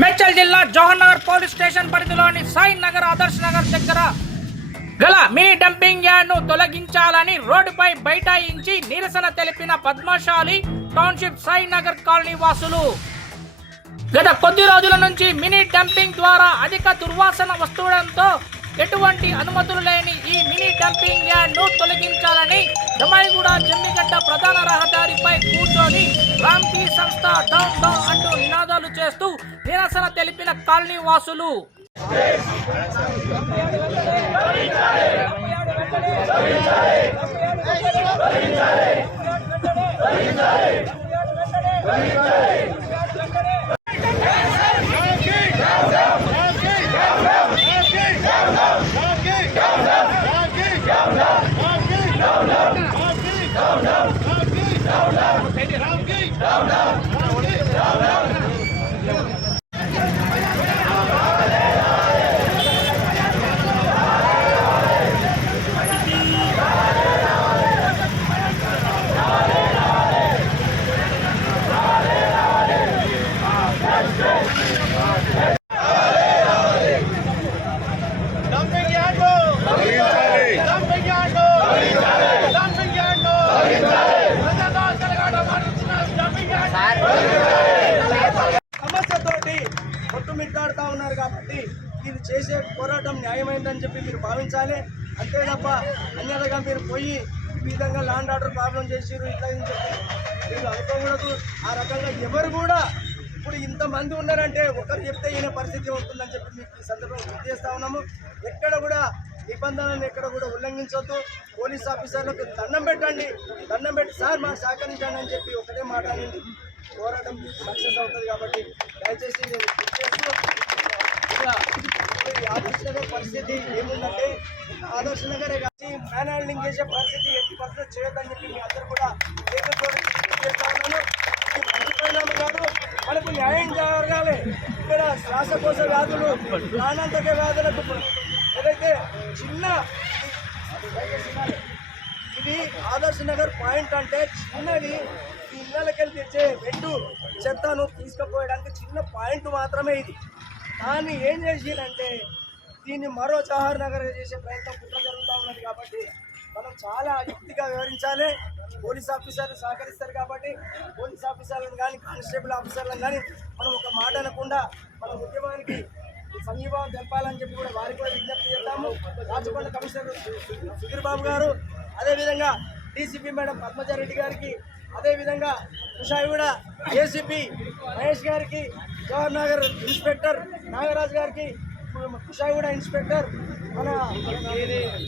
మేడ్చల్ జిల్లా Jawahar Nagar police station పరిధిలోని సాయి నగర్ ఆదర్శ్ నగర్ దగ్గర గల మినీ డంపింగ్ యార్డ్ ను తొలగించాలని రోడ్డుపై బైఠాయించి నిరసన తెలిపిన పద్మశాలి టౌన్షిప్ సాయి నగర్ కాలనీ వాసులు గత కొద్ది రోజుల నుంచి మినీ డంపింగ్ ద్వారా అధిక దుర్వాసన వస్తుండటంతో ఎటువంటి అనుమతులు లేని ఈ మినీ డంపింగ్ యార్డ్ ను తొలగించాలని దమాయిగూడ జమ్మిగడ్డ ప్రధాన రహదారిపై కూర్చొని రామ్కీ సంస్థ డౌన్ డౌన్ అంటూ నినాదాలు చేస్తూ నిరసన తెలిపిన కాలనీ వాసులు సమస్యతోటి కొట్టుమిట్టాడుతూ ఉన్నారు కాబట్టి ఇది చేసే పోరాటం న్యాయమైందని చెప్పి మీరు భావించాలి. అంతే తప్ప అన్యాయంగా మీరు పోయి ఈ విధంగా ల్యాండ్ ఆర్డర్ ప్రాబ్లం చేసిరు ఇట్లా అని చెప్పి మీరు అనుకోకూడదు. ఆ రకంగా ఎవరు కూడా ఇప్పుడు ఇంతమంది ఉన్నారంటే ఒకరు చెప్తే ఈయన పరిస్థితి ఉంటుందని చెప్పి మీకు ఈ సందర్భంగా గుర్తు చేస్తూ ఉన్నాము. ఎక్కడ కూడా నిబంధనలను ఎక్కడ కూడా ఉల్లంఘించవద్దు. పోలీస్ ఆఫీసర్లకు దండం పెట్టండి, దండం పెట్టి సార్ మాకు సహకరించండి అని చెప్పి ఒకటే మాట అనేది పోరాటం సక్సెస్ అవుతుంది. కాబట్టి దయచేసి నేను గుర్తు చేస్తూ ఆదర్శ నగర్ పరిస్థితి ఏముందంటే ఆదర్శ నగరే కానీ మ్యాన్ హ్యాండ్లింగ్ చేసే పరిస్థితి ఎట్టి పరిస్థితి చేయొద్దని చెప్పి మీ అందరూ కూడా చేస్తా ఉన్నాను. కాదు మనకు న్యాయం జరగాలి. ఇక్కడ శ్వాసకోశ వ్యాధులు ప్రాణాంతక వ్యాధులకు ఏదైతే చిన్న ఇది ఆదర్శ నగర్ పాయింట్ అంటే చిన్నది ఈ ఇళ్ళకెళ్ళి తెచ్చే వెట్టు చెత్తను తీసుకుపోయడానికి చిన్న పాయింట్ మాత్రమే ఇది. దాన్ని ఏం చేసిందంటే దీన్ని మరో జవహర్ నగర్ చేసే ప్రయత్నం కుట్ర జరుగుతూ ఉన్నది. కాబట్టి మనం చాలా యుక్తిగా వివరించాలి. పోలీస్ ఆఫీసర్లు సహకరిస్తారు కాబట్టి పోలీస్ ఆఫీసర్లను కానీ కానిస్టేబుల్ ఆఫీసర్లను కానీ మనం ఒక మాట అనకుండా మన ఉద్యమానికి సంఘీభావం తెలపాలని చెప్పి కూడా వారికి కూడా విజ్ఞప్తి చేస్తాము. రాచకొండ కమిషనర్ సుధీర్ బాబు గారు, అదేవిధంగా డీసీపీ మేడం పద్మజారెడ్డి గారికి, అదేవిధంగా కుషాయిగూడ ఏసీపీ మహేష్ గారికి, జవహర్ నగర్ ఇన్స్పెక్టర్ నాగరాజ్ గారికి, కుషాయిగూడ ఇన్స్పెక్టర్ మన